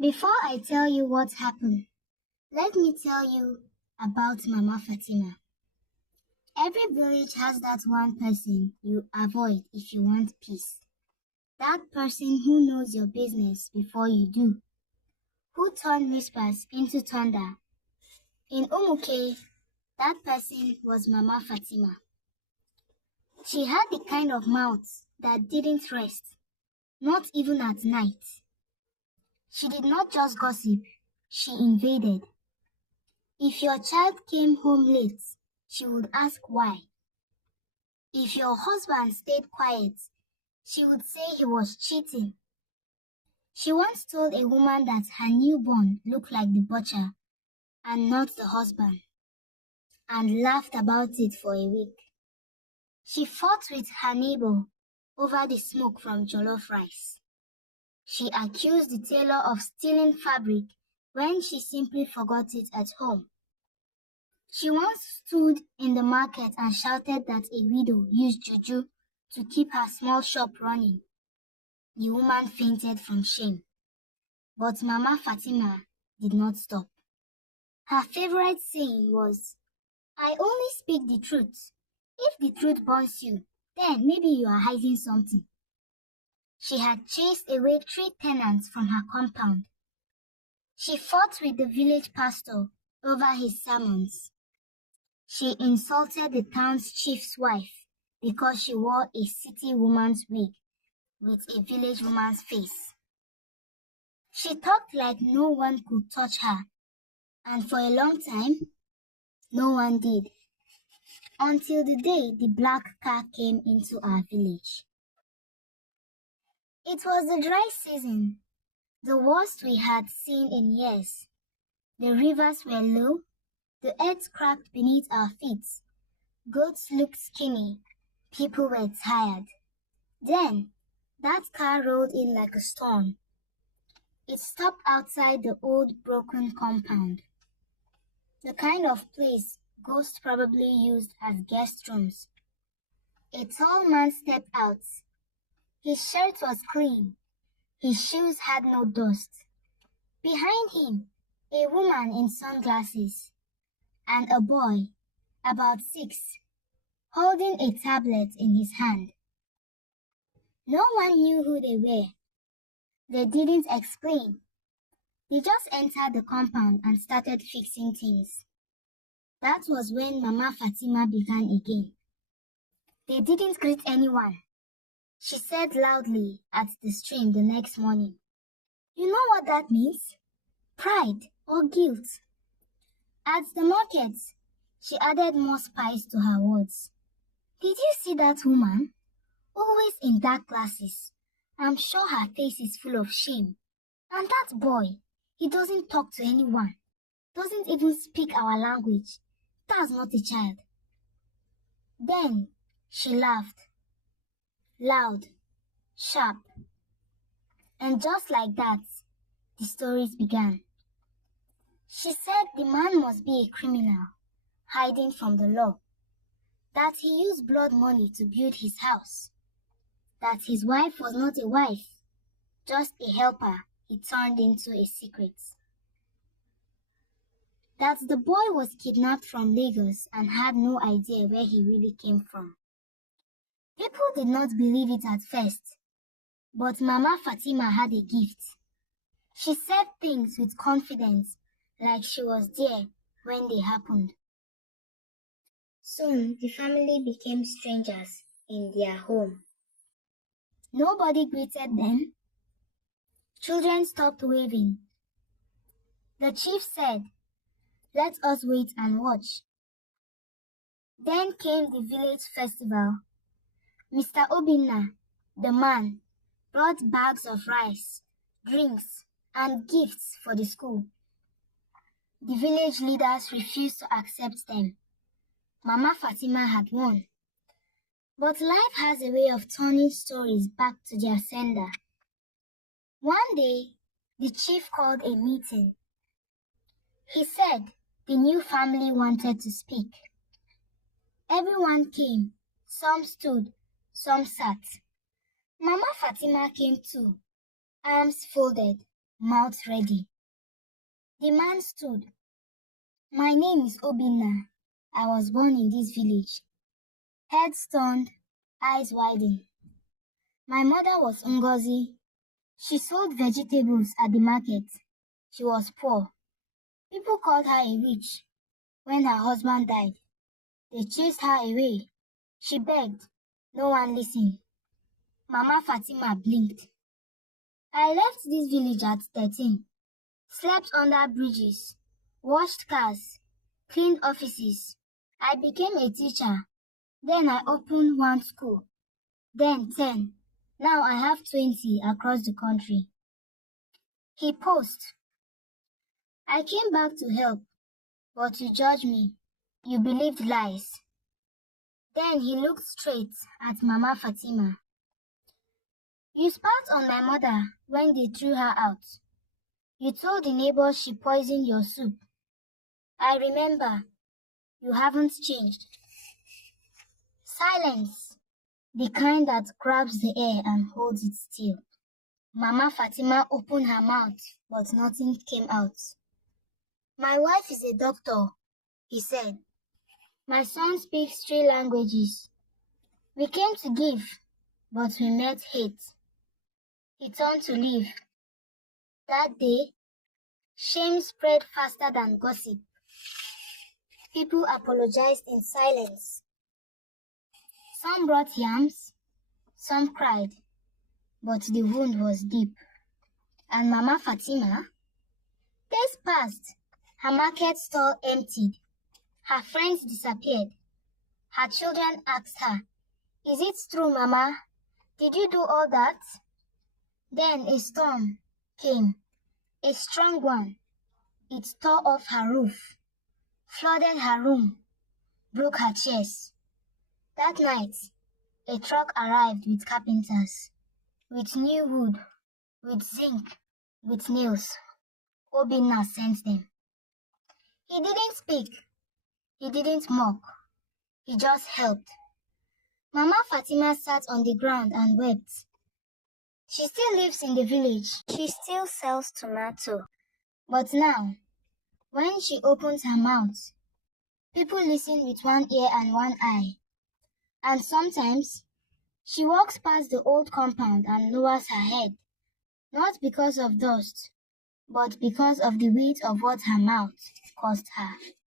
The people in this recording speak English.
Before I tell you what happened, let me tell you about Mama Fatima. Every village has that one person you avoid if you want peace. That person who knows your business before you do, who turned whispers into thunder. In Umuke, that person was Mama Fatima. She had the kind of mouth that didn't rest, not even at night. She did not just gossip, she invaded. If your child came home late, she would ask why. If your husband stayed quiet, she would say he was cheating. She once told a woman that her newborn looked like the butcher and not the husband, and laughed about it for a week. She fought with her neighbor over the smoke from jollof rice. She accused the tailor of stealing fabric when she simply forgot it at home. She once stood in the market and shouted that a widow used juju to keep her small shop running. The woman fainted from shame. But Mama Fatima did not stop. Her favorite saying was, "I only speak the truth. If the truth burns you, then maybe you are hiding something." She had chased away 3 tenants from her compound. She fought with the village pastor over his sermons. She insulted the town's chief's wife because she wore a city woman's wig with a village woman's face. She talked like no one could touch her, and for a long time, no one did, until the day the black car came into our village. It was the dry season, the worst we had seen in years. The rivers were low, the earth cracked beneath our feet. Goats looked skinny, people were tired. Then, that car rolled in like a storm. It stopped outside the old broken compound, the kind of place ghosts probably used as guest rooms. A tall man stepped out. His shirt was clean. His shoes had no dust. Behind him, a woman in sunglasses, and a boy, about 6, holding a tablet in his hand. No one knew who they were. They didn't explain. They just entered the compound and started fixing things. That was when Mama Fatima began again. They didn't greet anyone. She said loudly at the stream the next morning, "You know what that means? Pride or guilt." At the market, she added more spice to her words. "Did you see that woman? Always in dark glasses. I'm sure her face is full of shame. And that boy, he doesn't talk to anyone, doesn't even speak our language. That's not a child." Then she laughed, loud, sharp. And just like that, the stories began. She said the man must be a criminal, hiding from the law, that he used blood money to build his house, that his wife was not a wife, just a helper he turned into a secret, that the boy was kidnapped from Lagos and had no idea where he really came from. People did not believe it at first, but Mama Fatima had a gift. She said things with confidence, like she was there when they happened. Soon, the family became strangers in their home. Nobody greeted them. Children stopped waving. The chief said, "Let us wait and watch." Then came the village festival. Mr. Obinna, the man, brought bags of rice, drinks, and gifts for the school. The village leaders refused to accept them. Mama Fatima had won. But life has a way of turning stories back to their sender. One day, the chief called a meeting. He said the new family wanted to speak. Everyone came. Some stood, some sat. Mama Fatima came too, arms folded, mouth ready. The man stood. My name is Obinna. I was born in this village. Head turned, eyes widened. My mother was Ngozi. She sold vegetables at the market. She was poor. People called her a witch. When her husband died, they chased her away. She begged. No one listened. Mama Fatima blinked. I left this village at 13. Slept under bridges. Washed cars. Cleaned offices. I became a teacher. Then I opened one school. Then 10. Now I have 20 across the country. He paused. I came back to help, but you judged me. You believed lies. Then he looked straight at Mama Fatima. You spat on my mother when they threw her out. You told the neighbors she poisoned your soup. I remember. You haven't changed. Silence. The kind that grabs the air and holds it still. Mama Fatima opened her mouth, but nothing came out. My wife is a doctor, he said. My son speaks 3 languages. We came to give, but we met hate. He turned to leave. That day, shame spread faster than gossip. People apologized in silence. Some brought yams, some cried, but the wound was deep. And Mama Fatima? Days passed. Her market stall emptied. Her friends disappeared. Her children asked her, Is it true, Mama? Did you do all that? Then a storm came, a strong one. It tore off her roof, flooded her room, broke her chairs. That night, a truck arrived with carpenters, with new wood, with zinc, with nails. Obinna sent them. He didn't speak. He didn't mock. He just helped. Mama Fatima sat on the ground and wept. She still lives in the village. She still sells tomato. But now, when she opens her mouth, people listen with one ear and one eye. And sometimes, she walks past the old compound and lowers her head, not because of dust, but because of the weight of what her mouth caused her.